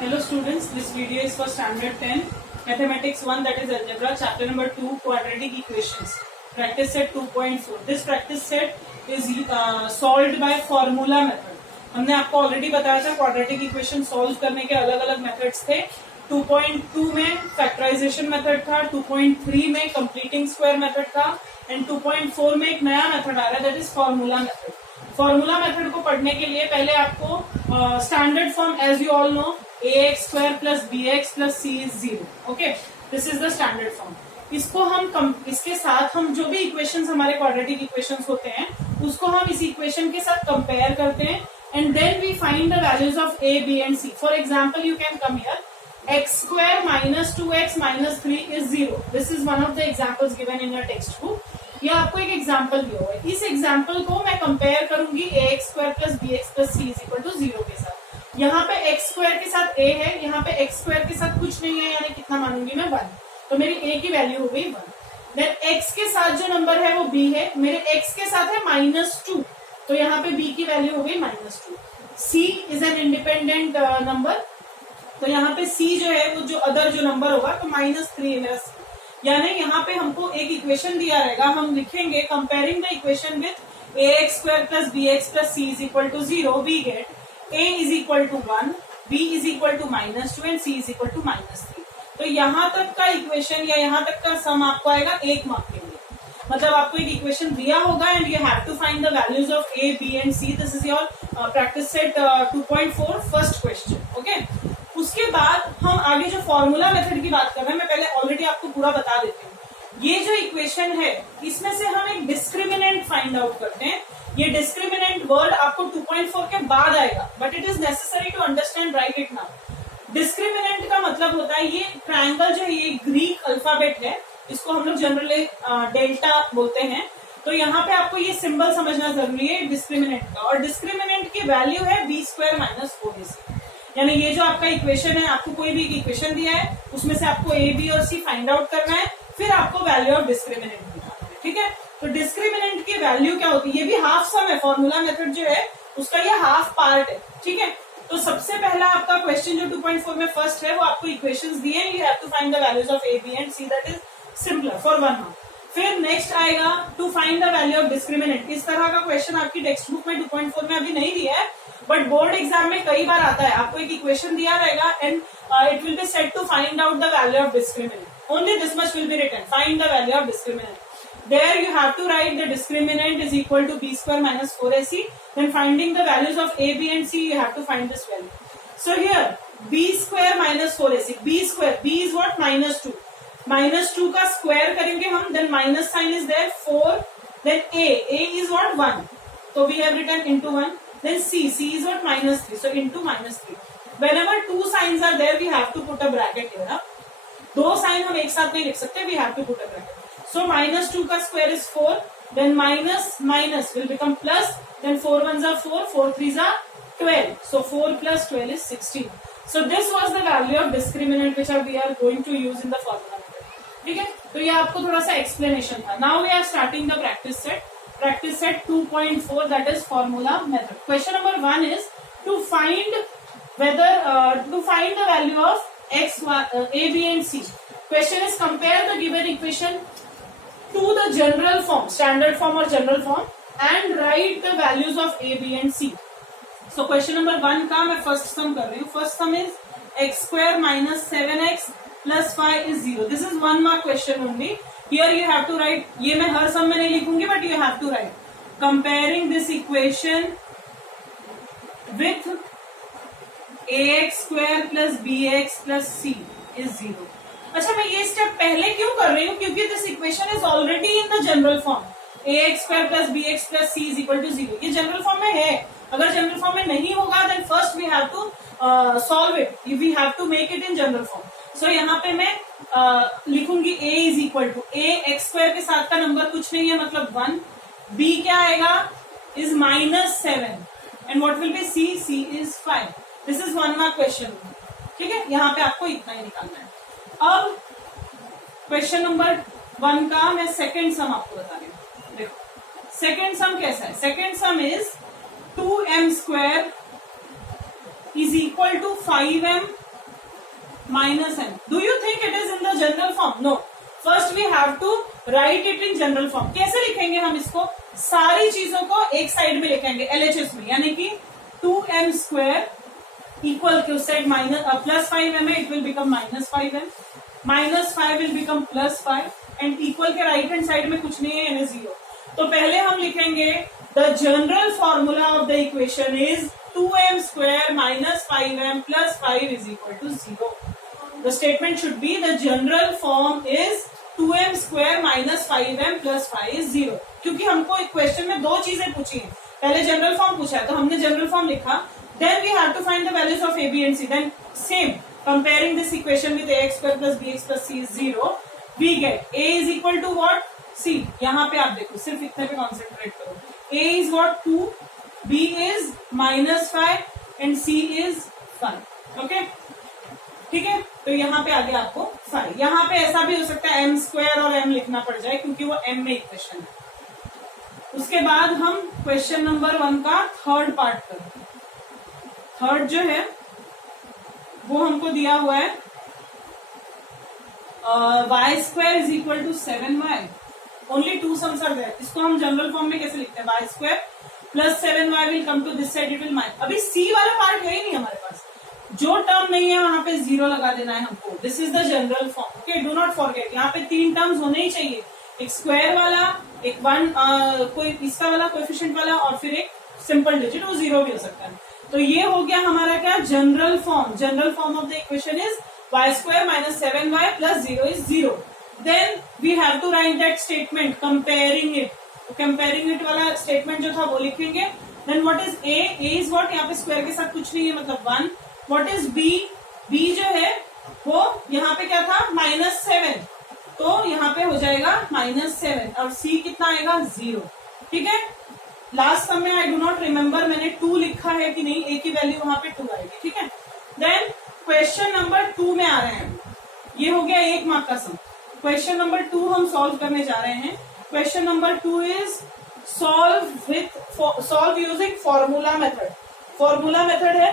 Hello students, this video is for standard 10 mathematics 1, that is algebra, chapter number 2, quadratic equations, practice set 2.4. This practice set is solved by formula method. हमने आपको already बताया था quadratic equation solve करने के अलग अलग methods थे. 2.2 में फैक्टराइजेशन मेथड था, 2.3 में कंप्लीटिंग स्क्वायर मेथड था एंड 2.4 में एक नया मेथड आ रहा है, that is formula method. Formula method को पढ़ने के लिए पहले आपको standard form, as you all know, ax square plus bx plus c is 0. Okay, this is the standard form. इसको हम इसके साथ हम जो भी इक्वेशंस हमारे क्वाड्रेटिक इक्वेशंस होते हैं उसको हम इस इक्वेशन के साथ कंपेयर करते हैं and then we find the values of a, b and c. For example you can come here, x square minus 2x minus 3 is 0. This is one of the examples given in your textbook. ये आपको एक example दिया हुआ है. इस example को मैं compare करूंगी ax square plus bx plus c is equal to 0 के साथ. यहाँ पे एक्स स्क्वायर के साथ a है, यहाँ पे एक्स स्क्वायर के साथ कुछ नहीं है, यानी कितना मानूंगी मैं 1. तो मेरी a की वैल्यू हो गई 1. देन x के साथ जो नंबर है वो b है, मेरे x के साथ है -2, तो यहाँ पे b की वैल्यू हो गई -2. c is an independent number, तो यहाँ पे c जो है वो जो अदर जो नंबर होगा तो -3 है मेरा c. यानी यहाँ पे हमको एक इक्वेशन दिया रहेगा, हम लिखेंगे comparing the equation with ax square plus bx plus c is equal to 0, we get a is equal to 1, b is equal to -2 and c is equal to -3. तो यहाँ तक का इक्वेशन या यहाँ तक का सम आपको आएगा 1 मार्क के लिए. मतलब आपको एक इक्वेशन दिया होगा and you have to find the values of a, b and c. This is your practice set 2.4 first question. Okay, उसके बाद हम आगे जो फॉर्मूला मेथड की बात कर रहे हैं, मैं पहले ऑलरेडी आपको पूरा बता देती हूँ. ये जो इक्वेशन है इसमें से हम एक डिस्क्रिमिनेंट फाइंड आउट करते हैं. ये डिस्क्रिमिनेंट वर्ड आपको 2.4 के बाद आएगा, but it is necessary to understand, right it now. Discriminant का मतलब होता है, ये ट्रायंगल जो है ये ग्रीक अल्फाबेट है, इसको हम लोग जनरली डेल्टा बोलते हैं. तो यहाँ पे आपको ये सिंबल समझना जरूरी है डिस्क्रिमिनेंट का. और डिस्क्रिमिनेंट की वैल्यू है b स्क्वायर माइनस 4ac. यानी ये जो आपका इक्वेशन है, आपको कोई भी इक्वेशन दिया है उसमें से आपको a, b और c फाइंड आउट करना है, फिर आपको वैल्यू ऑफ डिस्क्रिमिनेंट निकालना है. ठीक है, तो डिस्क्रिमिनेंट की वैल्यू क्या होती है, ये भी हाफ सम है. फॉर्मूला मेथड जो है उसका ये हाफ पार्ट है. ठीक है, तो सबसे पहला आपका क्वेश्चन जो 2.4 में फर्स्ट है वो आपको इक्वेशंस दिए हैं, you have to find the values of a, b and c. That is simpler for 1 half. फिर नेक्स्ट आएगा to find the value of discriminant. इस तरह का क्वेश्चन आपकी टेक्स्ट बुक में 2.4 में अभी नहीं दिया है, बट बोर्ड एग्जाम में कई बार आता है. आपको एक इक्वेशन दिया रहेगा and it will be set to find out the value of discriminant. Only this much will be written. Find the value of discriminant. There you have to write the discriminant is equal to b square minus 4ac. Then finding the values of a, b and c, you have to find this value. So here b square minus 4ac. b square, b is what? -2. -2 का square करेंगे हम, then minus sign is there 4. Then a is what? 1. So we have written into 1. Then c is what? -3. So into -3. Whenever two signs are there, we have to put a bracket here. दो sign हम एक साथ नहीं लिख सकते, we have to put a bracket. So -2 का square is 4, then minus minus will become plus, then 4 1s are 4, 4 3s are 12. So 4 plus 12 is 16. So this was the value of discriminant which we are going to use in the formula method. ठीक है, तो ये आपको थोड़ा सा explanation था. Now we are starting the practice set 2.4, that is formula method. Question number 1 is to find the value of x, a, b and c. Question is compare the given equation to the general form, standard form or general form, and write the values of a, b and c. So question number 1 का मैं first sum कर रही हूँ. First sum is x square minus 7x plus 5 is 0. This is 1 mark question only. Here you have to write, ये मैं हर sum में नहीं लिखूंगी, but you have to write comparing this equation with ax square plus bx plus c is 0. अच्छा, मैं ये step पहले क्यों कर रही हूँ, क्योंकि this equation is already in the general form. ax square plus bx plus c is equal to 0. ये जनरल फॉर्म में है. अगर जनरल फॉर्म में नहीं होगा then first we have to solve it, we have to make it in general form. So यहाँ पे मैं लिखूंगी a is equal to a, X square के साथ का नंबर कुछ नहीं है मतलब 1. b क्या आएगा is -7 and what will be c is 5. This is 1 mark question. ठीक है, यहाँ पे आपको इतना ही निकालना है. अब क्वेश्चन नंबर 1 का मैं सेकेंड सम आपको बता रही हूँ. देखो सेकेंड सम कैसा है. Second sum is 2m square is equal to 5m minus m. Do you think it is in the general form? No. First we have to write it in general form. कैसे लिखेंगे हम इसको? सारी चीजों को एक साइड में लिखेंगे LHS में, यानी कि 2m square equal to set minus plus 5m है, it will become minus 5m. minus 5 will become plus 5 and equal के right hand side में कुछ नहीं है यानी 0. तो पहले हम लिखेंगे the general formula of the equation is 2m square minus 5m plus 5 is equal to 0. The statement should be the general form is 2m square minus 5m plus 5 is 0. क्योंकि हमको एक क्वेश्चन में दो चीजें पूछी हैं, पहले जनरल फॉर्म पूछा है तो हमने जनरल फॉर्म लिखा, then we have to find the values of a, b and c. Then same comparing this equation with ax square plus bx plus c is 0, we get a is equal to what? c. यहाँ पे आप देखो, सिर्फ इतने पे concentrate करो. a is what? 2, b is minus 5 and c is 5. Okay? ठीक है, तो यहाँ पे आगे आपको 5. यहाँ पे ऐसा भी हो सकता है m स्क्वायर और m लिखना पड़ जाए क्योंकि वो m में इक्वेशन है. उसके बाद हम क्वेश्चन नंबर 1 का थर्ड पार्ट करते हैं. थर्ड जो है वो हमको दिया हुआ है y square is equal to 7y. Only 2 sums are there. इसको हम जनरल फॉर्म में कैसे लिखते हैं? y square plus 7y will come to this side, it will minus. अभी c वाला पार्ट है ही नहीं हमारे पास, जो टर्म नहीं है वहां पे 0 लगा देना है हमको. This is the general form. Okay, do not forget, यहाँ पे 3 टर्म्स होने ही चाहिए, एक स्क्वायर वाला, एक कोई इसका वाला कोएफिशिएंट वाला और फिर एक सिंपल डिजिट, वो 0 भी हो सकता है. तो ये हो गया हमारा क्या? General form. General form of the equation is y square minus 7y plus 0 is 0. Then we have to write that statement comparing it. Comparing it वाला स्टेटमेंट जो था वो लिखेंगे. Then what is a? a is what? यहाँ पे square के साथ कुछ नहीं है, मतलब 1. What is b? b जो है वो यहाँ पे क्या था? -7, तो यहाँ पे हो जाएगा -7 और c कितना आएगा? 0. ठीक है, लास्ट सम में आई डू नॉट रिमेम्बर मैंने 2 लिखा है कि नहीं, a की वैल्यू वहां पे 2 आएगी. ठीक है, देन क्वेश्चन नंबर 2 में आ रहे हैं. ये हो गया 1 मार्क का सम. क्वेश्चन नंबर 2 हम सॉल्व करने जा रहे हैं. Question number 2 is solve using formula method. Formula method है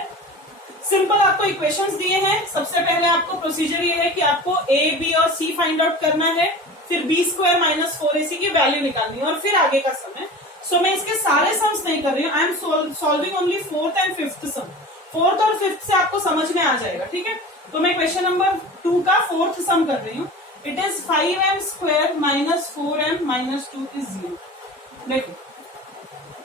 सिंपल. आपको इक्वेशंस दिए हैं. सबसे पहले आपको प्रोसीजर ये है कि आपको a, b और c फाइंड आउट करना है, फिर b स्क्वायर माइनस 4ac की वैल्यू निकालनी है और फिर आगे का सम है. सो मैं इसके सारे सम्स नहीं कर रही हूँ. I am solving only 4th and 5th sum. 4th और 5th से आपको समझ में आ जाएगा. ठीक है, तो मैं क्वेश्चन नंबर 2 का 4th सम कर रही हूँ. It is 5m square minus 4m minus 2 is 0. देखो,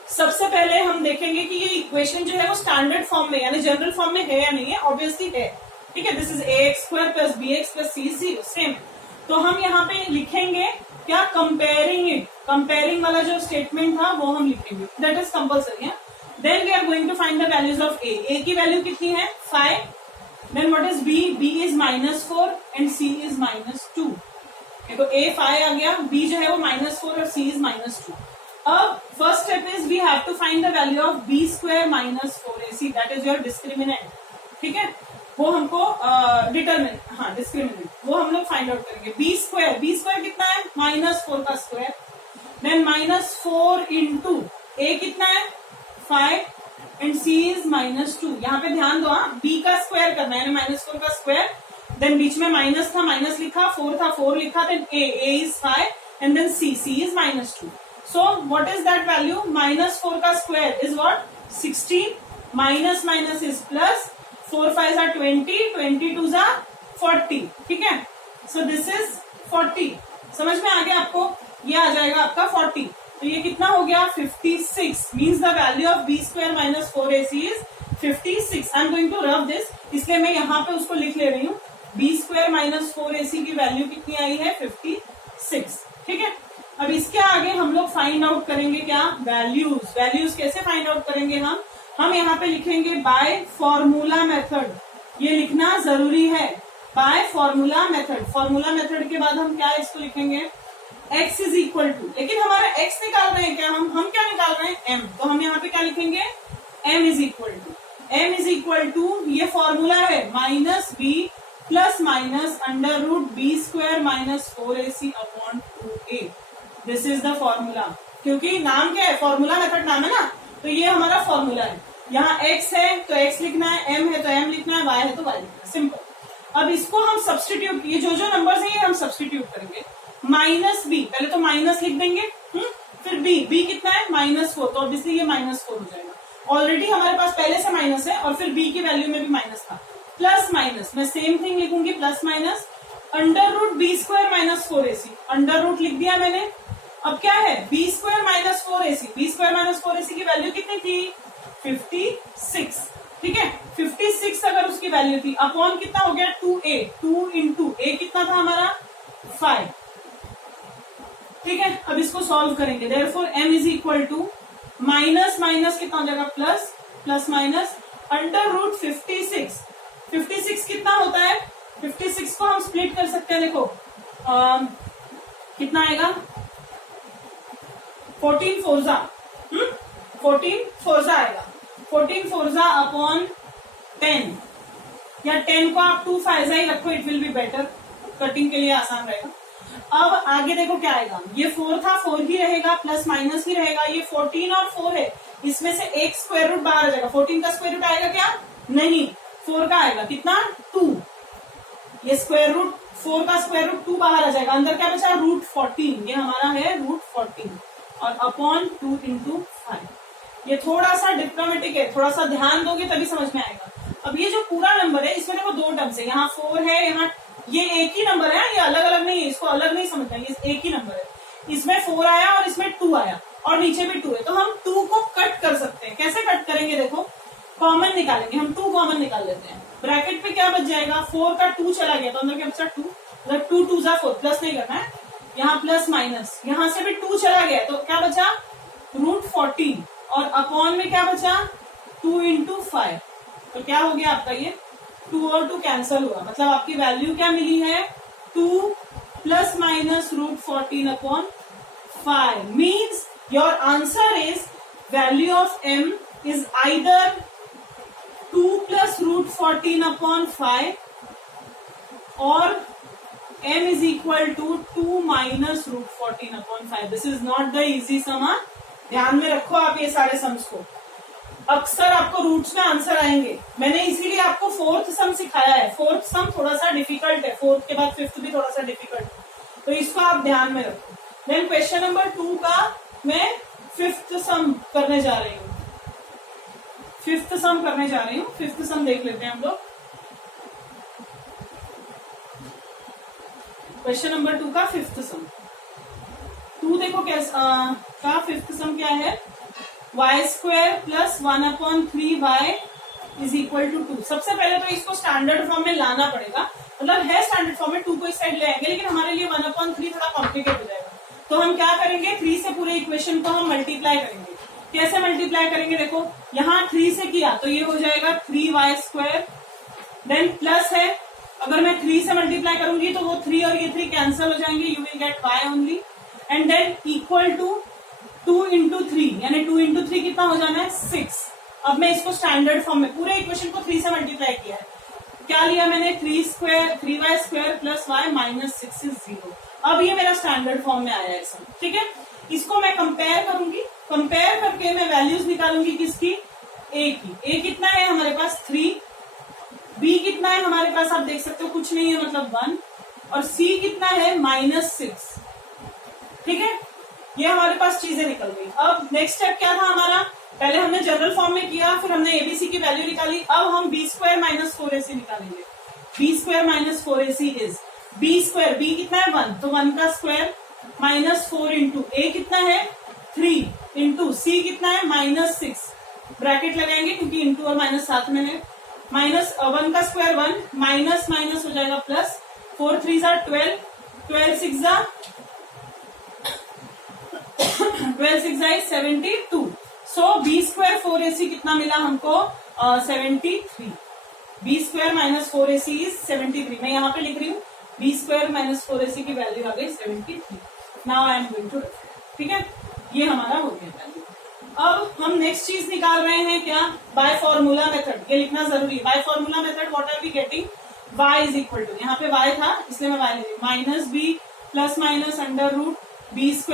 सबसे पहले हम देखेंगे कि ये इक्वेशन जो है वो स्टैंडर्ड फॉर्म में यानी जनरल फॉर्म में है या नहीं है. ऑब्वियसली है. ठीक है, this is ax square plus bx plus c 0 same. तो हम यहाँ पे लिखेंगे क्या? Comparing it. कंपेयरिंग वाला जो स्टेटमेंट था वो हम लिखेंगे, that is compulsory. Then we are going to find the values of a. a की वैल्यू कितनी है? 5. Then what is b? b is -4 and c is -2. तो a 5 आ गया, b जो है वो -4 और c इज -2. अब first step is we have to find the value of b square minus 4ac. That is your discriminant. ठीक है, वो हमको डिटरमिनेंट, हाँ डिस्क्रिमिनेंट, वो हम लोग फाइंड आउट करेंगे. b स्क्वायर कितना है? -4 का स्क्वायर. देन -4 इंटू a कितना है? 5 एंड c इज -2. यहाँ पे ध्यान दो, हाँ b का स्क्वायर करना है, -4 का स्क्वायर. देन बीच में माइनस था, माइनस लिखा, 4 था, 4 लिखा. Then a is 5 and then c is -2. So what is that value? -4 का square is what? 16. Minus is plus. 4 5s are 20. 22s are 40. ठीक है? So this is 40. समझ में आ गया आपको? ये आ जाएगा आपका 40. तो ये कितना हो गया? 56. Means the value of b square minus 4ac is 56. I'm going to rub this. इसलिए मैं यहाँ पे उसको लिख ले रही हूँ. b square minus 4ac की वैल्यू कितनी आई है? 56. ठीक है, अब इसके आगे हम लोग फाइंड आउट करेंगे क्या? वैल्यूज. वैल्यूज कैसे फाइंड आउट करेंगे हम यहाँ पे लिखेंगे बाय फॉर्मूला मेथड. ये लिखना जरूरी है, by formula method. Formula method के बाद हम क्या इसको लिखेंगे? x इज इक्वल टू, लेकिन हमारा x निकाल रहे हैं क्या? हम क्या निकाल रहे हैं? m. तो हम यहाँ पे क्या लिखेंगे? m इज इक्वल टू ये फॉर्मूला है -b plus minus √b square minus 4ac upon 2a. This is the formula. क्योंकि नाम क्या है? फॉर्मूला मेथड नाम है ना, तो ये हमारा फॉर्मूला है. यहाँ x है तो x लिखना है, m है तो m लिखना है, y है तो y लिखना है. सिंपल. अब इसको हम सब्सटीट्यूट, ये जो नंबर्स हैं ये हम सब्सटीट्यूट करेंगे। माइनस बी, पहले तो माइनस लिख देंगे, फिर बी कितना है -4, तो ऑब्वियसली ये -4 हो जाएगा। ऑलरेडी हमारे पास पहले से माइनस है और फिर बी की वैल्यू में भी माइनस था। प्लस माइनस, मैं सेम थिंग लिखूंगी, plus minus √b² - 4ac, under root लिख दिया मैंने। अब क्या है b² - 4ac, b² - 4ac की वैल्यू कितनी थी 56, ठीक है। 56 अगर उसकी वैल्यू थी, अपॉन कितना हो गया 2a, 2 इंटू a कितना था हमारा 5, ठीक है। अब इसको सॉल्व करेंगे, therefore m is equal to minus minus कितना हो जाएगा प्लस, प्लस माइनस √56, 56 कितना होता है, 56 को हम स्प्लिट कर सकते हैं, देखो कितना आएगा 14 फोरजा, 14 फोरजा आएगा, 14 फोरजा अपॉन 10, या 10 को आप 2 फायजा ही रखो, it will be better, cutting के लिए आसान रहेगा। अब आगे देखो क्या आएगा, ये 4 था, 4 ही रहेगा, प्लस माइनस ही रहेगा, ये 14 और 4 है, इसमें से एक स्क्वायर रूट बाहर आ जाएगा। 14 का स्क्वायर रूट आएगा क्या, नहीं, 4 का आएगा, कितना 2, ये स्क्वायर रूट 4 का स्क्वायर रूट 2 बाहर आ जाएगा, अंदर क्या बचा √14, ये हमारा है √14 और अपॉन 2 इंटू 5। ये थोड़ा सा डिप्लोमेटिक है, थोड़ा सा ध्यान दोगे तभी समझ में आएगा। अब ये जो पूरा नंबर है इसमें देखो 2 टर्म्स है, यहाँ 4 है, यहाँ ये एक ही नंबर है, ये अलग अलग नहीं है, इसको अलग नहीं समझना, ये एक ही नंबर है। इसमें 4 आया और इसमें 2 आया और नीचे भी 2 है, तो हम 2 को कट कर सकते हैं। कैसे कट करेंगे, देखो कॉमन निकालेंगे, हम 2 कॉमन निकाल लेते हैं। ब्रैकेट पे क्या बच जाएगा, 4 का 2 चला गया तो अंदर क्या बचा 2, मतलब 2 2 जा 4, प्लस नहीं करना है, यहाँ प्लस माइनस, यहाँ से भी 2 चला गया तो क्या बचा √14 और अपॉन में क्या बचा 2 इंटू 5, तो क्या हो गया आपका ये 2 और 2 कैंसल हुआ, मतलब आपकी वैल्यू क्या मिली है 2 plus minus √14 upon 5, means your answer is value of m is either 2 plus √14 upon 5 और m is equal to 2 minus √14 upon 5। This is not the easy sum, ध्यान में रखो आप ये सारे सम्स को, अक्सर आपको रूट्स में आंसर आएंगे। मैंने इसीलिए आपको 4th सम सिखाया है, 4th सम थोड़ा सा डिफिकल्ट है, 4th के बाद 5th भी थोड़ा सा डिफिकल्ट है, तो इसको आप ध्यान में रखो। देन क्वेश्चन नंबर 2 का मैं 5th सम करने जा रही हूँ, 5th सम करने जा रही हूँ। 5th सम देख लेते हैं हम लोग। क्वेश्चन नंबर 2 का 5th सम, 2 देखो कैसा का 5th सम क्या है, y² plus 1/3y is equal to 2। सबसे पहले तो इसको स्टैंडर्ड फॉर्म में लाना पड़ेगा, मतलब है स्टैंडर्ड फॉर्म में, 2 को इस साइड ले आएंगे, लेकिन हमारे लिए 1/3 थोड़ा कॉम्प्लिकेट हो जाएगा, तो हम क्या करेंगे 3 से पूरे इक्वेशन को हम मल्टीप्लाई करेंगे। कैसे मल्टीप्लाई करेंगे, देखो यहाँ 3 से किया तो ये हो जाएगा 3y², देन प्लस है, अगर मैं 3 से मल्टीप्लाई करूंगी तो वो 3 और ये 3 कैंसिल हो जाएंगे, you will get y only, and then equal to 2 into 3, यानी 2 इंटू 3 कितना हो जाना है 6। अब मैं इसको स्टैंडर्ड फॉर्म में पूरे इक्वेशन को 3 से मल्टीप्लाई किया है, क्या लिया मैंने 3y² plus y minus 6 is 0। अब ये मेरा स्टैंडर्ड फॉर्म में आया है सब, ठीक है। इसको मैं कंपेयर करूंगी, कंपेयर करके मैं वैल्यूज निकालूंगी किसकी, a की। a कितना है हमारे पास 3, b कितना है हमारे पास, आप देख सकते हो कुछ नहीं है, मतलब 1, और c कितना है -6, ठीक है। ये हमारे पास चीजें निकल गई। अब नेक्स्ट स्टेप क्या था हमारा, पहले हमने जनरल फॉर्म में किया, फिर हमने एबीसी की वैल्यू निकाली, अब हम b² - 4ac निकालेंगे। b² - 4ac is b², b कितना है 1, तो 1 का स्क्वायर माइनस 4 इंटू a कितना है 3 इंटू c कितना है -6, ब्रैकेट लगाएंगे क्योंकि इंटू और माइनस साथ में है, माइनस 1 का स्क्वायर 1, माइनस माइनस हो जाएगा प्लस, 4 3 जा 12, 12 6 जा 72। सो b² 4ac कितना मिला हमको 73, b² - 4ac इज 73। मैं यहाँ पे लिख रही हूँ b² - 4ac की वैल्यू आ गई 73। Now I am going to, ठीक है, ये हमारा हो गया वैल्यू। अब हम नेक्स्ट चीज निकाल रहे हैं क्या, बाय फॉर्मूला मेथड, ये लिखना जरूरी है। By formula method what are we getting, y is equal to, यहाँ पे y था इसलिए मैं y ले रही हूँ, minus b plus minus under root b² -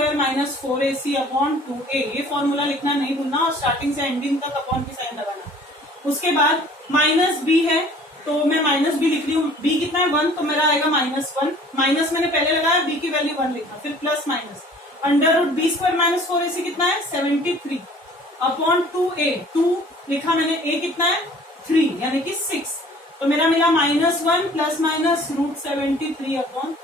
4ac upon 2a। ये फॉर्मूला लिखना नहीं भूलना और स्टार्टिंग से एंडिंग तक अपॉन की साइन लगाना। उसके बाद माइनस b है, तो मैं माइनस बी लिख रही हूँ, बी कितना है 1, तो मेरा आएगा -1, माइनस मैंने पहले लगाया, बी की वैल्यू 1 लिखा, फिर plus minus under root B square minus 4ac कितना है 73 अपॉन 2a, 2 लिखा मैंने, a कितना है 3 यानी कि 6, तो मेरा मिला -1 प्लस माइनस √73 अपॉन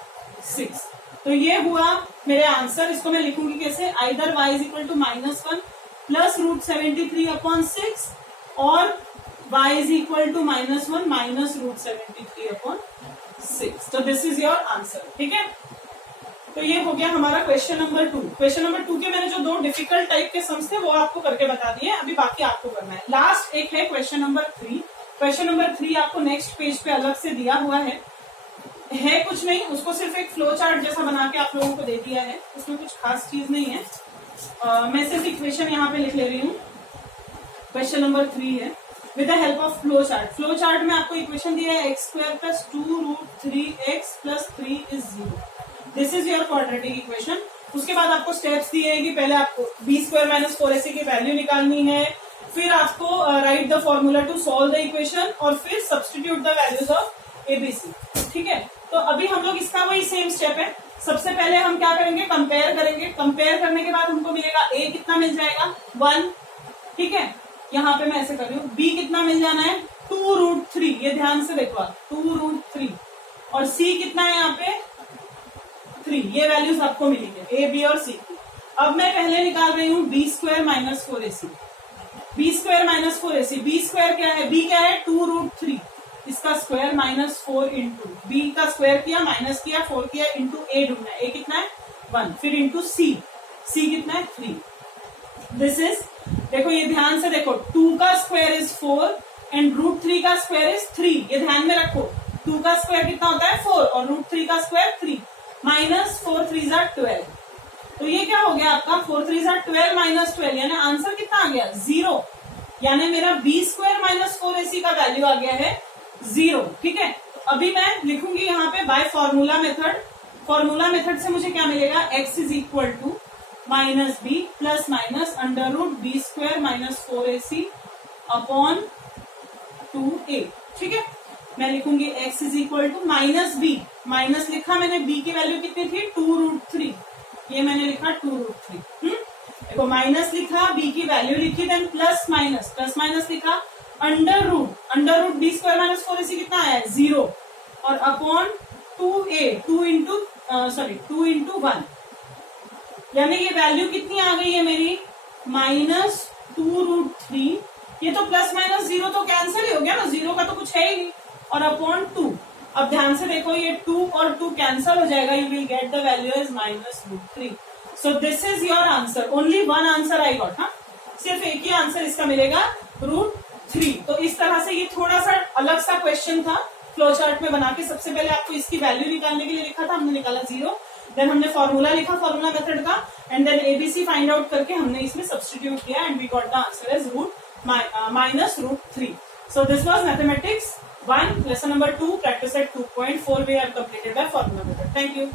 6। तो ये हुआ मेरे आंसर। इसको मैं लिखूंगी कैसे, either y is equal to -1 plus √73 upon 6 और y is equal to -1 minus √73 upon 6। तो दिस इज योर आंसर। ठीक है, तो ये हो गया हमारा क्वेश्चन नंबर 2। क्वेश्चन नंबर 2 के मैंने जो 2 डिफिकल्ट टाइप के सम्स थे वो आपको करके बता दिए, अभी बाकी आपको करना है। लास्ट एक है क्वेश्चन नंबर 3। क्वेश्चन नंबर 3 आपको नेक्स्ट पेज पे अलग से दिया हुआ है कुछ नहीं, उसको सिर्फ एक फ्लो चार्ट जैसा बना के आप लोगों को दे दिया है, उसमें कुछ खास चीज नहीं है। मैं सिर्फ इक्वेशन यहाँ पे लिख ले रही हूँ। क्वेश्चन नंबर 3 है with the help of flow chart. Flow chart में आपको इक्वेशन दिया है x² plus 2√3x plus 3 is 0। This is your quadratic equation. उसके बाद आपको स्टेप्स दिए हैं कि पहले आपको b² माइनस 4ac की वैल्यू निकालनी है, फिर आपको write the formula to solve the equation और फिर substitute the values of ABC. ठीक है, तो अभी हम लोग इसका वही सेम स्टेप है। सबसे पहले हम क्या करेंगे, कंपेयर करेंगे। कंपेयर करने के बाद हमको मिलेगा a कितना मिल जाएगा 1। ठीक है, यहाँ पे मैं ऐसे कर रही हूँ, b कितना मिल जाना है 2√3, ये ध्यान से देखो आप 2√3, और c कितना है यहाँ पे 3। ये वैल्यूज आपको मिलेंगे a b और c की। अब मैं पहले निकाल रही हूँ b² minus 4ac। b² minus 4ac, b² क्या है, b क्या है 2√3, इसका स्क्वायर माइनस 4 इंटू बी का स्क्वायर किया, माइनस किया, 4 किया, इंटू a ढूंढना है, a कितना है 1, फिर इंटू c कितना है 3। दिस इज, देखो ये ध्यान से देखो, 2 का स्क्वायर इज 4 एंड √3 का स्क्वायर इज 3। ये ध्यान में रखो, 2 का स्क्वायर कितना होता है 4 और √3 का स्क्वायर 3, माइनस 4 3 12। तो ये क्या हो गया आपका 4 3 12 माइनस 12, यानी आंसर कितना आ गया 0, यानी मेरा b² माइनस 4ac का वैल्यू आ गया है 0। ठीक है, तो अभी मैं लिखूंगी यहाँ पे by formula method. Formula method से मुझे क्या मिलेगा, x is equal to minus B plus minus under root b² minus 4ac upon 2a। ठीक है, मैं लिखूंगी x is equal to minus B, minus लिखा मैंने, b की वैल्यू कितनी थी 2√3, ये मैंने लिखा 2√3। देखो माइनस लिखा, b की वैल्यू लिखी, देन प्लस माइनस लिखा, under root b² minus 4ac कितना आया है 0, और अपॉन 2a 2 इंटू 1, यानी ये वैल्यू कितनी आ गई है मेरी -2√3। ये तो प्लस माइनस 0 तो कैंसिल ही हो गया ना, 0 का तो कुछ है ही नहीं, और अपॉन 2। अब ध्यान से देखो, ये 2 और 2 कैंसिल हो जाएगा, you will get the value is -√3। So this is your answer, only one answer I got. हाँ, सिर्फ एक ही आंसर इसका मिलेगा √3। तो इस तरह से ये थोड़ा सा अलग सा क्वेश्चन था, फ्लो चार्ट में बना के सबसे पहले आपको इसकी वैल्यू निकालने के लिए लिखा था, हमने निकाला 0, देन हमने फॉर्मूला लिखा फॉर्मूला मेथड का, and then ABC find out करके हमने इसमें सब्स्टिट्यूट किया and we got the answer is -√3। So this was mathematics 1 lesson number 2 practice at 2.4 we have completed by formula method. Thank you.